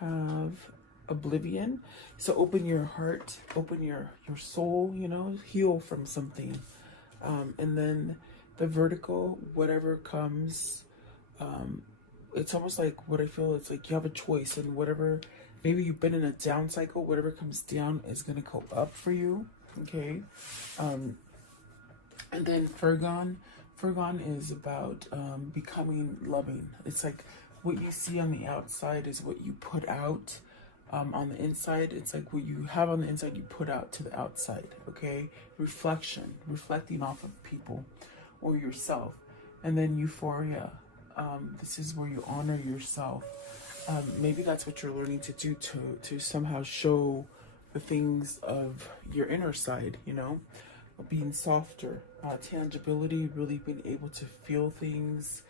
have oblivion. So open your heart, open your soul, you know, heal from something. And then the vertical, whatever comes, it's almost like what I feel, it's like you have a choice, and whatever, maybe you've been in a down cycle, whatever comes down is going to go up for you. Okay. And then Furgon is about becoming loving. It's like what you see on the outside is what you put out. On the inside, it's like what you have on the inside, you put out to the outside. Okay. Reflection, reflecting off of people or yourself. And then euphoria. This is where you honor yourself. Maybe that's what you're learning to do, to somehow show the things of your inner side, you know, being softer, tangibility, really being able to feel things,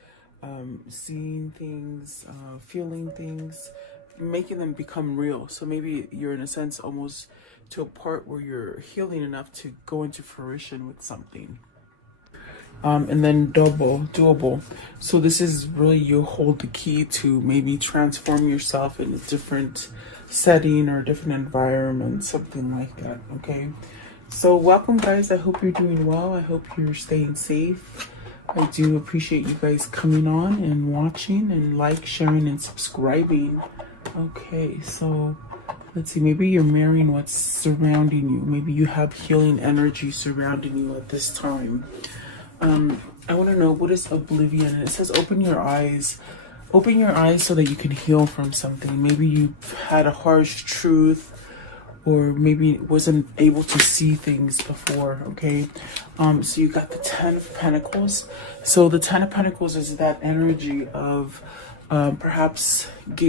seeing things, feeling things, making them become real. So maybe you're in a sense almost to a part where you're healing enough to go into fruition with something. And then doable. So this is really, you hold the key to maybe transform yourself in a different setting or a different environment, something like that. Okay. So welcome, guys. I hope you're doing well. I hope you're staying safe. I do appreciate you guys coming on and watching and sharing, and subscribing. Okay, so let's see. Maybe you're mirroring what's surrounding you. Maybe you have healing energy surrounding you at this time. I want to know, what is oblivion? And it says open your eyes. Open your eyes so that you can heal from something. Maybe you've had a harsh truth, or maybe wasn't able to see things before. Okay. So you got the 10 of Pentacles. So the 10 of Pentacles is that energy of perhaps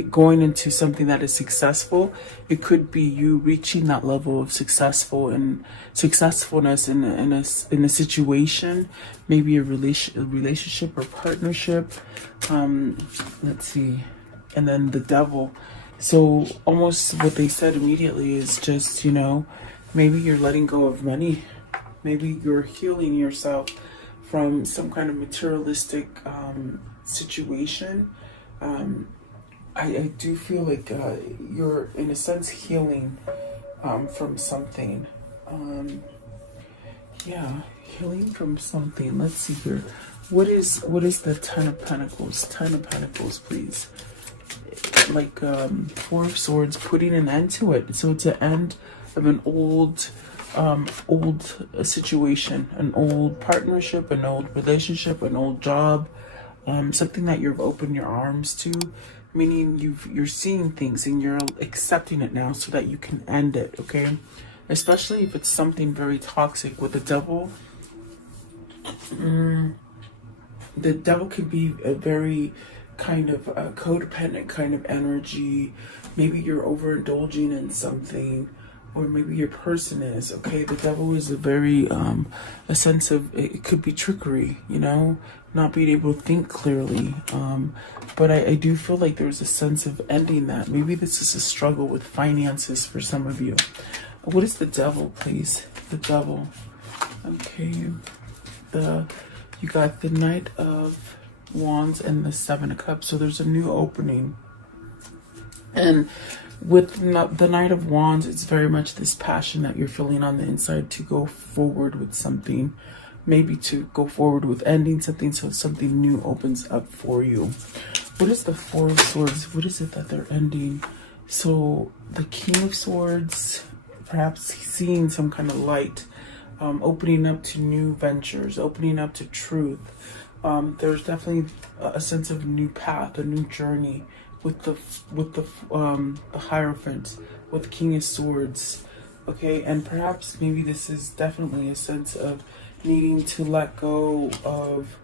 going into something that is successful. It could be you reaching that level of successfulness in a situation, maybe a relationship or partnership. Let's see, and then the Devil. So almost what they said immediately is just, you know, maybe you're letting go of money, maybe you're healing yourself from some kind of materialistic situation. I do feel like you're in a sense healing from something. Yeah, healing from something. Let's see here. What is the 10 of Pentacles? 10 of Pentacles, please. Like 4 of Swords, putting an end to it. So it's an end of an old situation, an old partnership, an old relationship, an old job. Something that you've opened your arms to, meaning you're seeing things and you're accepting it now so that you can end it. Okay, especially if it's something very toxic. With the Devil, the Devil could be a very kind of a codependent kind of energy. Maybe you're overindulging in something, or maybe your person is. Okay, the Devil is a very a sense of, it could be trickery, you know, not being able to think clearly. But I do feel like there's a sense of ending that. Maybe this is a struggle with finances for some of you. What is the Devil, please? The Devil. Okay, you got the Knight of Wands and the 7 of Cups. So there's a new opening. And with the Knight of Wands, it's very much this passion that you're feeling on the inside to go forward with something. Maybe to go forward with ending something, so something new opens up for you. What is the 4 of Swords? What is it that they're ending? So the King of Swords, perhaps seeing some kind of light, opening up to new ventures, opening up to truth. There's definitely a sense of a new path, a new journey with the Hierophant, with the King of Swords. Okay, and perhaps maybe this is definitely a sense of needing to let go of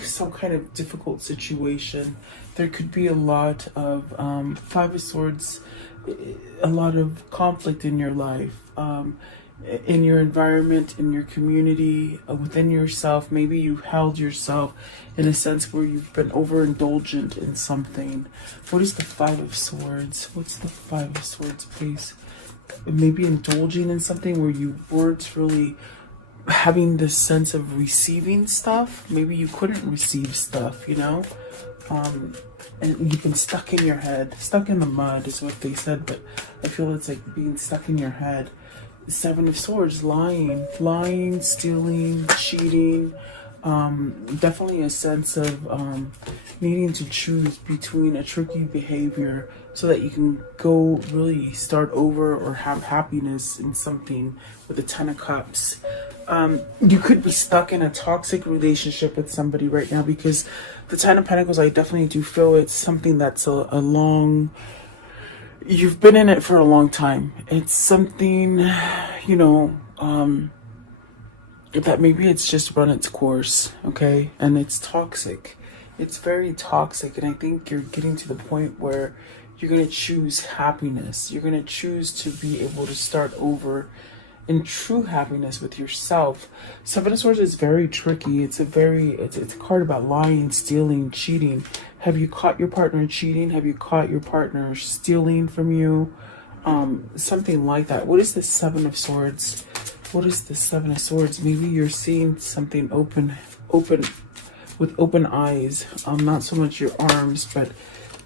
some kind of difficult situation. There could be a lot of 5 of Swords, a lot of conflict in your life, in your environment, in your community, within yourself. Maybe you held yourself in a sense where you've been overindulgent in something. What is the 5 of Swords? What's the 5 of Swords, please? Maybe indulging in something where you weren't really having this sense of receiving stuff. Maybe you couldn't receive stuff, you know? and you've been stuck in your head. Stuck in the mud is what they said, but I feel it's like being stuck in your head. The Seven of Swords, lying, stealing, cheating. Definitely a sense of needing to choose between a tricky behavior so that you can go really start over or have happiness in something with the Ten of Cups. You could be stuck in a toxic relationship with somebody right now, because the Ten of Pentacles, I definitely do feel it's something that's a long, you've been in it for a long time. It's something, you know, that maybe it's just run its course, okay? And it's toxic. It's very toxic. And I think you're getting to the point where you're going to choose happiness. You're going to choose to be able to start over in true happiness with yourself. Seven of Swords is very tricky. It's a card about lying, stealing, cheating. Have you caught your partner cheating? Have you caught your partner stealing from you? Something like that. What is the Seven of Swords? What is the Seven of Swords? Maybe you're seeing something open with open eyes. Not so much your arms, but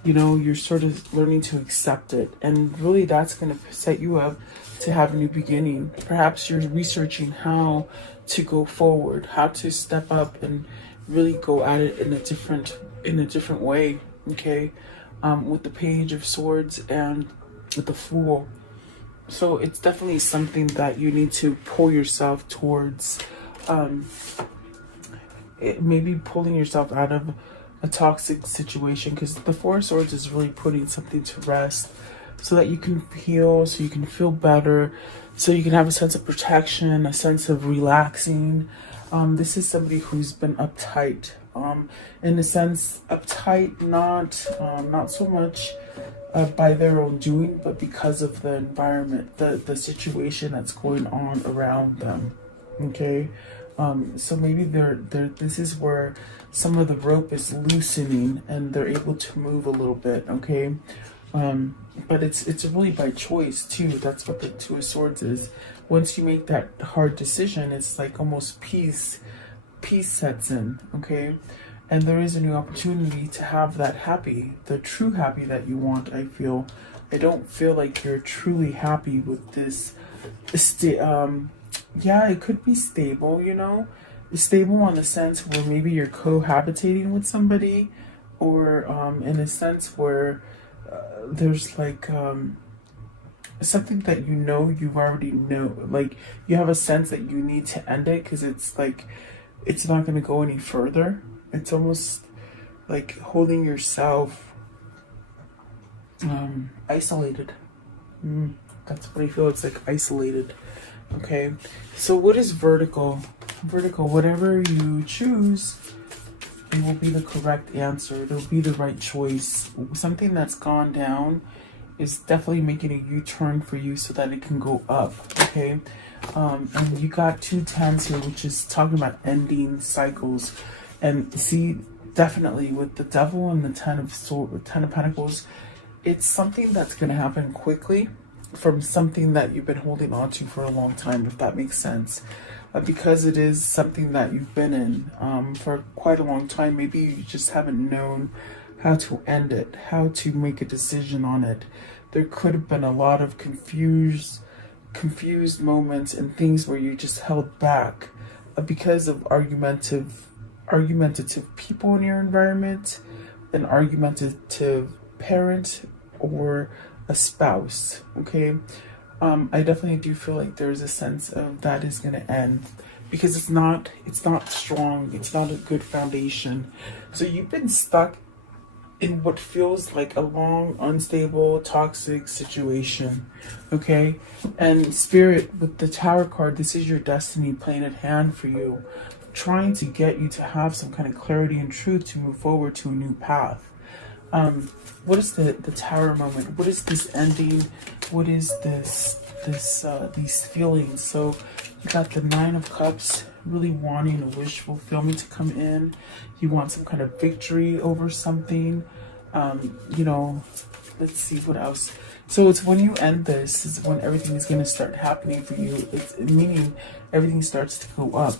you know, you're sort of learning to accept it. And really that's going to set you up to have a new beginning. Perhaps you're researching how to go forward, how to step up and really go at it in a different way, okay? With the Page of Swords and with the Fool. So it's definitely something that you need to pull yourself towards, maybe pulling yourself out of a toxic situation, because the Four of Swords is really putting something to rest so that you can heal, so you can feel better, so you can have a sense of protection, a sense of relaxing. This is somebody who's been uptight, in a sense, uptight, not so much by their own doing, but because of the environment, the situation that's going on around them, okay? So maybe this is where some of the rope is loosening and they're able to move a little bit, okay? But it's really by choice too. That's what the Two of Swords is. Once you make that hard decision, it's like almost peace sets in, okay? And there is a new opportunity to have that happy, the true happy that you want, I feel. I don't feel like you're truly happy with this. Yeah, it could be stable, you know? Stable in the sense where maybe you're cohabitating with somebody, or in a sense where there's like something that you already know. Like you have a sense that you need to end it because it's like it's not going to go any further. It's almost like holding yourself isolated. That's what I feel. It's like isolated. Okay, so what is vertical? Vertical, whatever you choose, it will be the correct answer. It'll be the right choice. Something that's gone down is definitely making a U-turn for you so that it can go up, okay? And you got 2 tens here, which is talking about ending cycles. And see, definitely with the Devil and the Ten of Pentacles, it's something that's going to happen quickly from something that you've been holding on to for a long time, if that makes sense. Because it is something that you've been in for quite a long time. Maybe you just haven't known how to end it, how to make a decision on it. There could have been a lot of confused moments and things where you just held back because of argumentative people in your environment, an argumentative parent, or a spouse, okay? I definitely do feel like there's a sense of that is going to end because it's not strong. It's not a good foundation. So you've been stuck in what feels like a long, unstable, toxic situation, okay? And Spirit, with the Tower card, this is your destiny playing at hand for you, trying to get you to have some kind of clarity and truth to move forward to a new path. What is the Tower moment? What is this ending? What is these feelings? So you got the Nine of Cups, really wanting a wish fulfillment to come in. You want some kind of victory over something. You know, let's see what else. So it's when you end this is when everything is going to start happening for you. It's meaning everything starts to go up.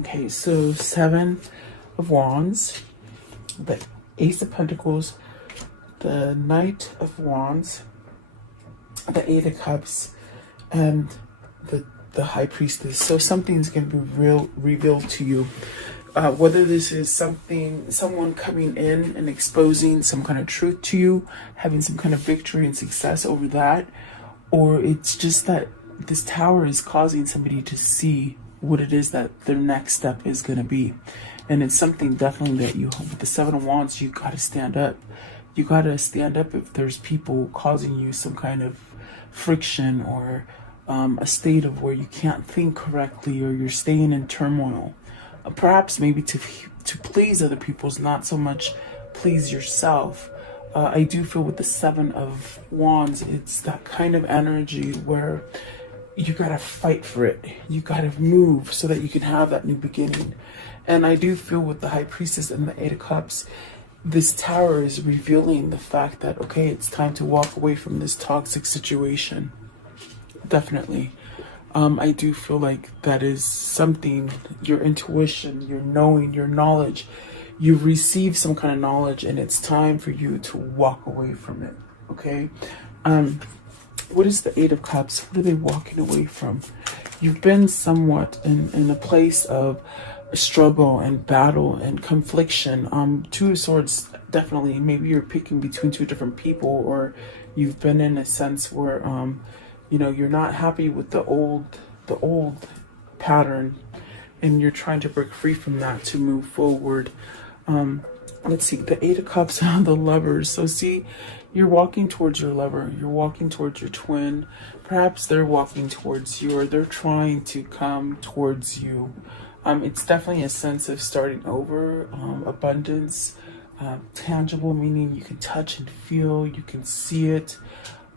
Okay, so 7 of Wands, the Ace of Pentacles, the Knight of Wands, the Eight of Cups, and the High Priestess. So something's going to be revealed to you. Whether this is someone coming in and exposing some kind of truth to you, having some kind of victory and success over that, or it's just that this Tower is causing somebody to see what it is that their next step is going to be. And it's something definitely that you, with the Seven of Wands, you got to stand up. You got to stand up if there's people causing you some kind of friction, or a state of where you can't think correctly, or you're staying in turmoil. Perhaps maybe to please other people, not so much please yourself. I do feel with the Seven of Wands, it's that kind of energy where you gotta fight for it. You gotta move so that you can have that new beginning. And I do feel with the High Priestess and the Eight of Cups, this Tower is revealing the fact that, okay, it's time to walk away from this toxic situation. Definitely. I do feel like that is something, your intuition, your knowing, your knowledge. You've received some kind of knowledge, and it's time for you to walk away from it, okay? What is the Eight of Cups? What are they walking away from? You've been somewhat in a place of struggle and battle and confliction. Two of Swords, definitely. Maybe you're picking between two different people, or you've been in a sense where you know, you're not happy with the old pattern, and you're trying to break free from that to move forward. Let's see, the Eight of Cups and the Lovers. So see, you're walking towards your lover, you're walking towards your twin. Perhaps they're walking towards you, or they're trying to come towards you. It's definitely a sense of starting over, abundance, tangible, meaning you can touch and feel, you can see it.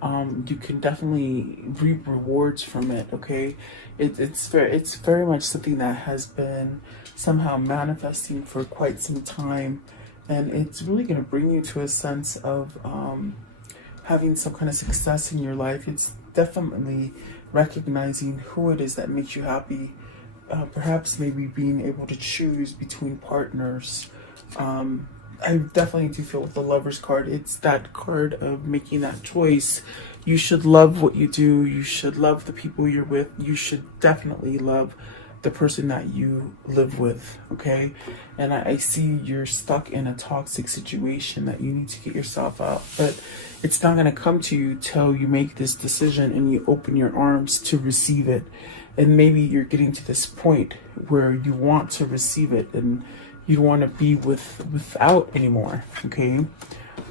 You can definitely reap rewards from it, okay? It's very much something that has been somehow manifesting for quite some time, and it's really going to bring you to a sense of having some kind of success in your life. It's definitely recognizing who it is that makes you happy, perhaps maybe being able to choose between partners. I definitely do feel with the Lovers card, it's that card of making that choice. You should love what you do. You should love the people you're with. You should definitely love the person that you live with, okay? And I see you're stuck in a toxic situation that you need to get yourself out. But it's not going to come to you till you make this decision and you open your arms to receive it. And maybe you're getting to this point where you want to receive it, and you don't want to be without anymore, okay?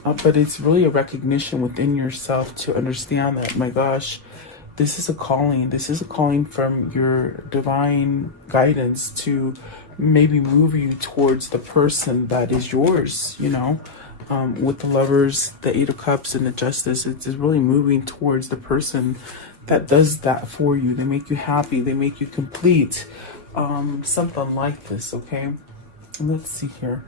But it's really a recognition within yourself to understand that, my gosh, this is a calling. This is a calling from your divine guidance to maybe move you towards the person that is yours, you know? With the Lovers, the Eight of Cups, and the Justice, it's really moving towards the person that does that for you. They make you happy. They make you complete. Something like this, okay? Let's see here.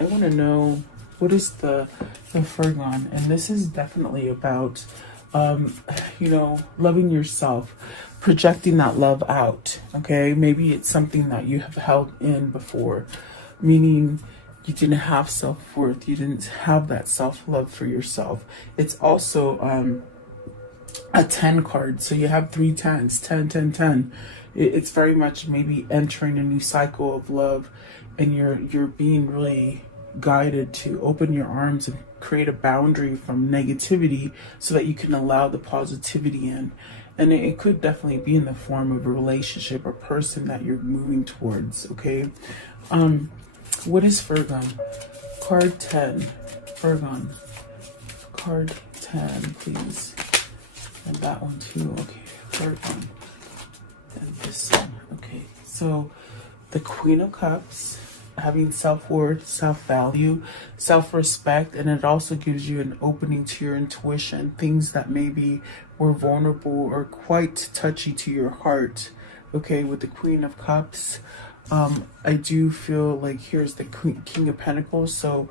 I want to know, what is the Fergon? And this is definitely about, you know, loving yourself, projecting that love out, okay? Maybe it's something that you have held in before, meaning you didn't have self-worth. You didn't have that self-love for yourself. It's also a 10 card. So you have 3 10s, 10, 10, 10. It's very much maybe entering a new cycle of love, and you're being really guided to open your arms and create a boundary from negativity so that you can allow the positivity in. And it could definitely be in the form of a relationship or person that you're moving towards, okay? What is Fergon? Card 10. Fergon. Card 10, please. And that one too. Okay, Fergon. And this one. Okay, so the Queen of Cups, having self-worth, self-value, self-respect, and it also gives you an opening to your intuition, things that maybe were vulnerable or quite touchy to your heart. Okay, with the Queen of Cups, I do feel like here's the King of Pentacles, so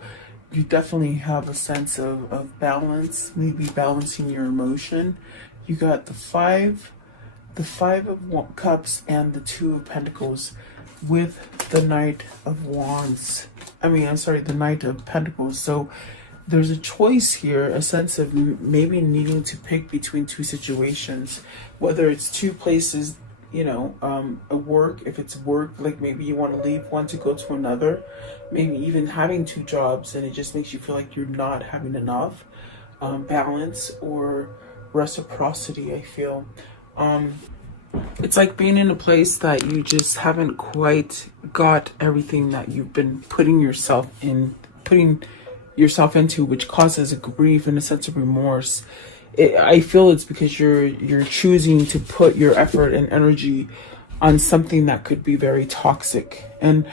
you definitely have a sense of balance, maybe balancing your emotion. You got the Five of Cups and the Two of Pentacles. with the Knight of Wands. I'm sorry, the Knight of Pentacles. So there's a choice here, a sense of maybe needing to pick between two situations, whether it's two places, a work, if it's work, like maybe you want to leave one to go to another, maybe even having two jobs and it just makes you feel like you're not having enough balance or reciprocity, I feel. It's like being in a place that you just haven't quite got everything that you've been putting yourself into, which causes a grief and a sense of remorse. I feel it's because you're choosing to put your effort and energy on something that could be very toxic. And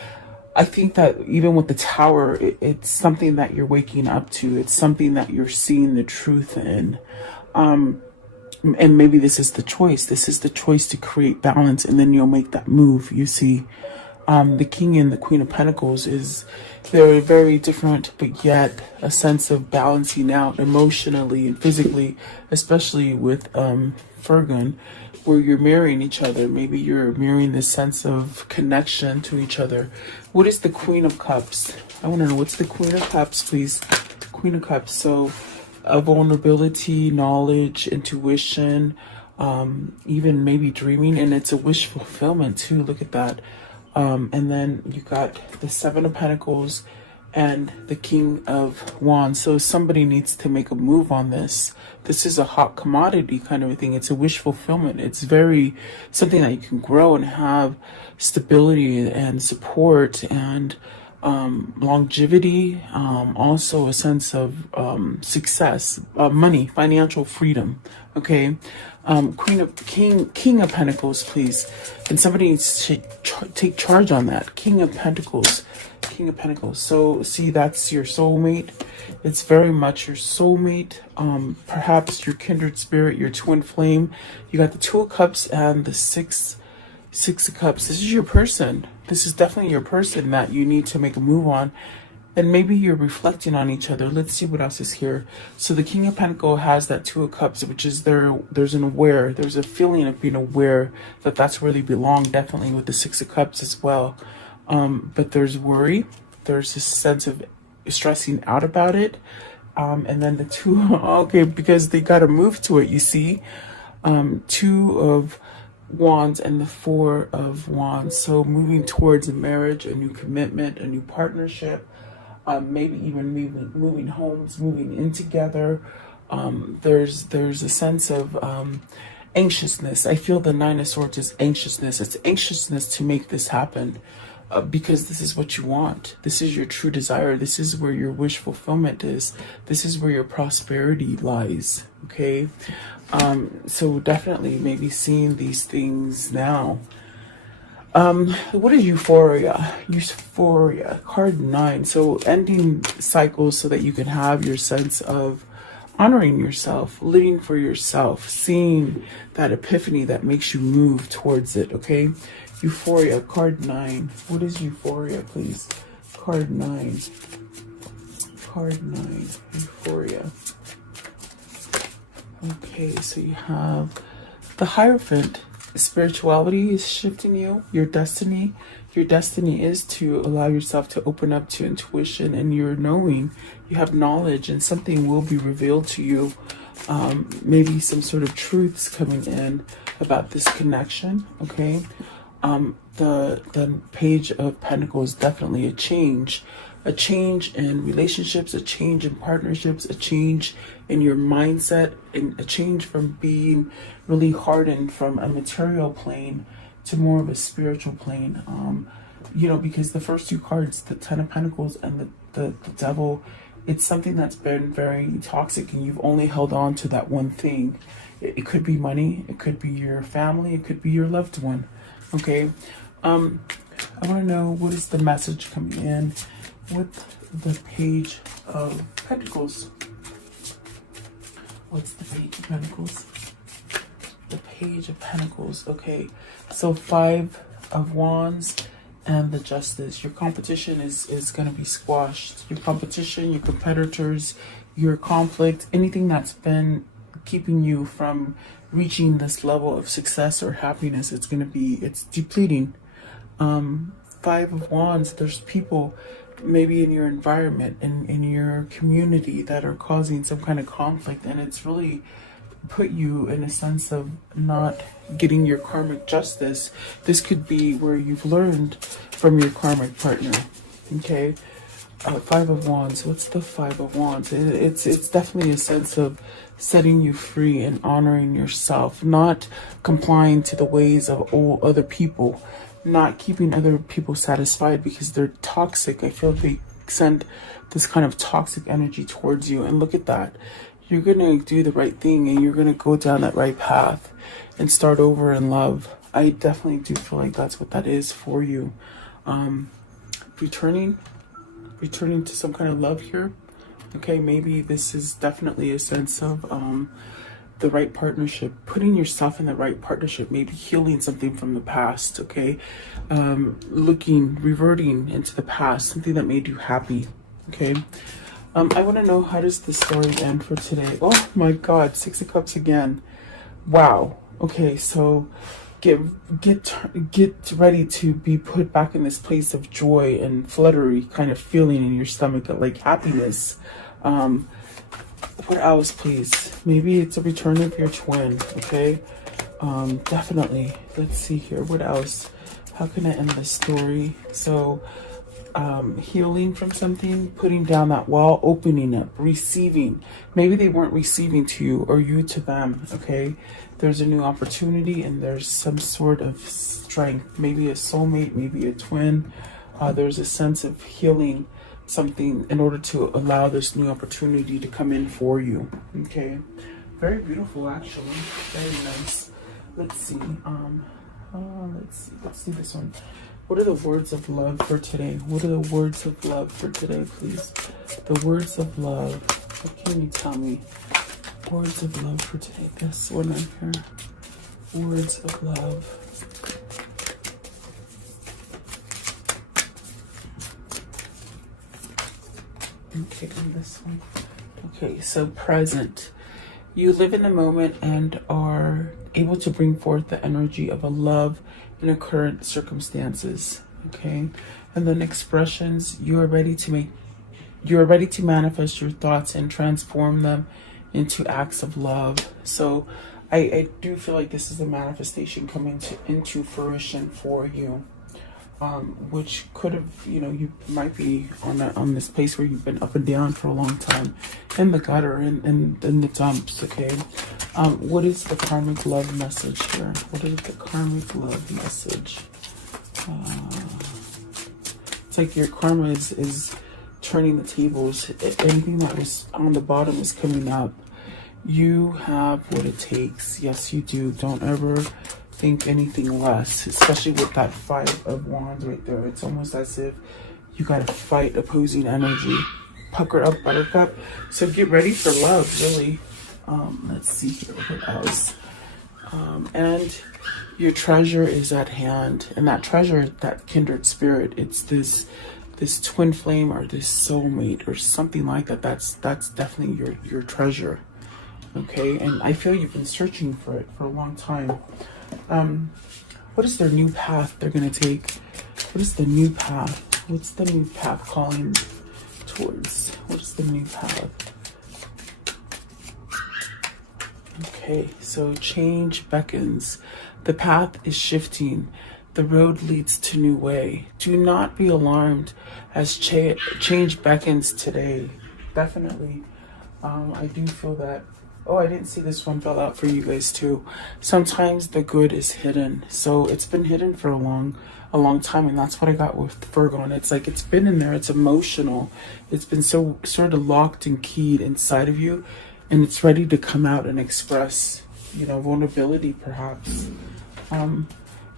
I think that even with the Tower, it's something that you're waking up to. It's something that you're seeing the truth in. And maybe this is the choice. This is the choice to create balance, and then you'll make that move, you see. The King and the Queen of Pentacles is very, very different, but yet a sense of balancing out emotionally and physically, especially with Fergun, where you're mirroring each other. Maybe you're mirroring this sense of connection to each other. What is the Queen of Cups? I want to know, what's the Queen of Cups, please? Queen of Cups. So vulnerability, knowledge, intuition, even maybe dreaming, and it's a wish fulfillment too. Look at that. And then you got the Seven of Pentacles and the King of Wands. So somebody needs to make a move on this. This is a hot commodity kind of a thing. It's a wish fulfillment. It's very something that you can grow and have stability and support and longevity, also a sense of success, money, financial freedom. Okay. King of Pentacles, please. And somebody needs to take charge on that. King of Pentacles. So see, that's your soulmate. It's very much your soulmate. Perhaps your kindred spirit, your twin flame. You got the Two of Cups and the Six of Cups. This is your person. This is definitely your person that you need to make a move on. And maybe you're reflecting on each other. Let's see what else is here. So the King of Pentacles has that Two of Cups, which is there's a feeling of being aware that that's where they belong, definitely with the Six of Cups as well. But there's worry. There's this sense of stressing out about it. And then the two, okay, because they got to move to it, you see. Two of Wands and the Four of Wands. So moving towards a marriage, a new commitment, a new partnership. Maybe even moving homes, moving in together. There's a sense of anxiousness. I feel the Nine of Swords is anxiousness. It's anxiousness to make this happen because this is what you want. This is your true desire. This is where your wish fulfillment is. This is where your prosperity lies. Okay. So definitely maybe seeing these things now. What is Euphoria? Euphoria, card 9. So ending cycles so that you can have your sense of honoring yourself, living for yourself, seeing that epiphany that makes you move towards it, okay? Euphoria, card 9. What is Euphoria, please? Card 9. Card 9, Euphoria. Okay, so you have the Hierophant. Spirituality is shifting you, your destiny. Your destiny is to allow yourself to open up to intuition and your knowing. You have knowledge and something will be revealed to you. Maybe some sort of truths coming in about this connection, okay? The Page of Pentacles is definitely a change in relationships, a change in partnerships, a change in your mindset, and a change from being really hardened from a material plane to more of a spiritual plane. Because the first two cards, the Ten of Pentacles and the Devil, it's something that's been very toxic and you've only held on to that one thing. It could be money, it could be your family, it could be your loved one. Okay. I want to know, what is the message coming in with the Page of Pentacles? What's the Page of Pentacles? The Page of Pentacles. Okay, so Five of Wands and the Justice. Your competition is going to be squashed. Your competition, your competitors, your conflict, anything that's been keeping you from reaching this level of success or happiness, it's depleting. Five of Wands, there's people maybe in your environment and in your community that are causing some kind of conflict, and it's really put you in a sense of not getting your karmic justice. This could be where you've learned from your karmic partner. Okay. Five of Wands. What's the Five of Wands? It's definitely a sense of setting you free and honoring yourself, not complying to the ways of all other people, not keeping other people satisfied because they're toxic. I feel they send this kind of toxic energy towards you. And look at that. You're going to do the right thing and you're going to go down that right path and start over in love. I definitely do feel like that's what that is for you. Returning to some kind of love here. Okay, maybe this is definitely a sense of the right partnership, putting yourself in the right partnership, maybe healing something from the past. Okay, reverting into the past, something that made you happy. Okay, I want to know, how does the story end for today? Oh my God, Six of Cups again. Wow. Okay, so get ready to be put back in this place of joy and fluttery kind of feeling in your stomach, like happiness. What else, please? Maybe it's a return of your twin. Okay, definitely. Let's see here. What else? How can I end this story? So healing from something, putting down that wall, opening up, receiving. Maybe they weren't receiving to you or you to them. Okay, there's a new opportunity and there's some sort of strength, maybe a soulmate, maybe a twin. There's a sense of healing something in order to allow this new opportunity to come in for you. Okay, very beautiful, actually. Very nice. Let's see. Let's see this one. What are the words of love for today? What are the words of love for today, please? The words of love. What can you tell me? Words of love for today. This one right here. Words of love. Okay, and this one. Okay, so present. You live in the moment and are able to bring forth the energy of a love in a current circumstances. Okay, and then expressions. You are ready to manifest your thoughts and transform them into acts of love. So I do feel like this is a manifestation coming into fruition for you. Which could have, you might be on this place where you've been up and down for a long time, in the gutter, in the dumps. Okay, what is the karmic love message here? What is the karmic love message? It's like your karma is turning the tables. Anything that was on the bottom is coming up. You have what it takes. Yes, you do. Don't ever think anything less, especially with that Five of Wands right there. It's almost as if you gotta fight opposing energy. Pucker up, buttercup. So get ready for love, really. Let's see here, what else? And your treasure is at hand, and that treasure, that kindred spirit, it's this twin flame or this soulmate or something like that. That's definitely your treasure. Okay, and I feel you've been searching for it for a long time. What is their new path they're going to take? What is the new path? What's the new path calling towards? What is the new path? Okay, so change beckons. The path is shifting. The road leads to new way. Do not be alarmed as change beckons today. Definitely. I do feel that. Oh, I didn't see this one fell out for you guys too. Sometimes the good is hidden. So it's been hidden for a long time, and that's what I got with Virgo. And it's like it's been in there, it's emotional. It's been so sort of locked and keyed inside of you, and it's ready to come out and express, vulnerability perhaps.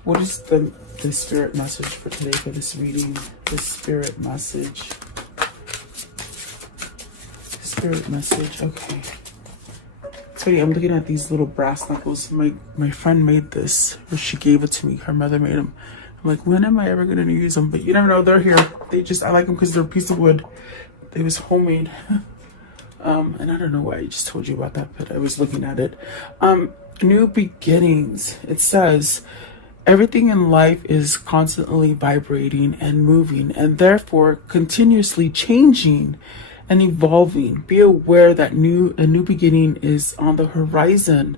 What is the spirit message for today for this reading? The spirit message. Spirit message, okay. I'm looking at these little brass knuckles. My friend made this, or she gave it to me. Her mother made them. I'm like, when am I ever going to use them? But you never know, they're here. I like them because they're a piece of wood. They was homemade. And I don't know why I just told you about that, but I was looking at it. New beginnings. It says, Everything in life is constantly vibrating and moving, and therefore continuously changing and evolving. Be aware that a new beginning is on the horizon.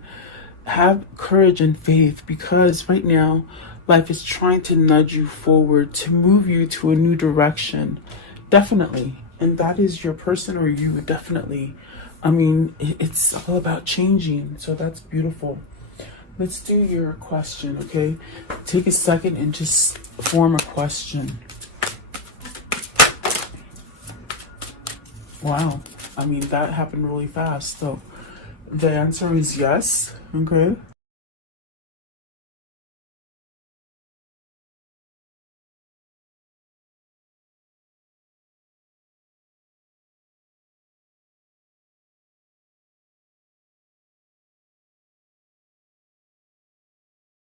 Have courage and faith, because right now life is trying to nudge you forward, to move you to a new direction. Definitely. And that is your person or you, definitely. I mean, it's all about changing. So that's beautiful. Let's do your question, okay? Take a second and just form a question. Wow. I mean, that happened really fast. So the answer is yes. Okay.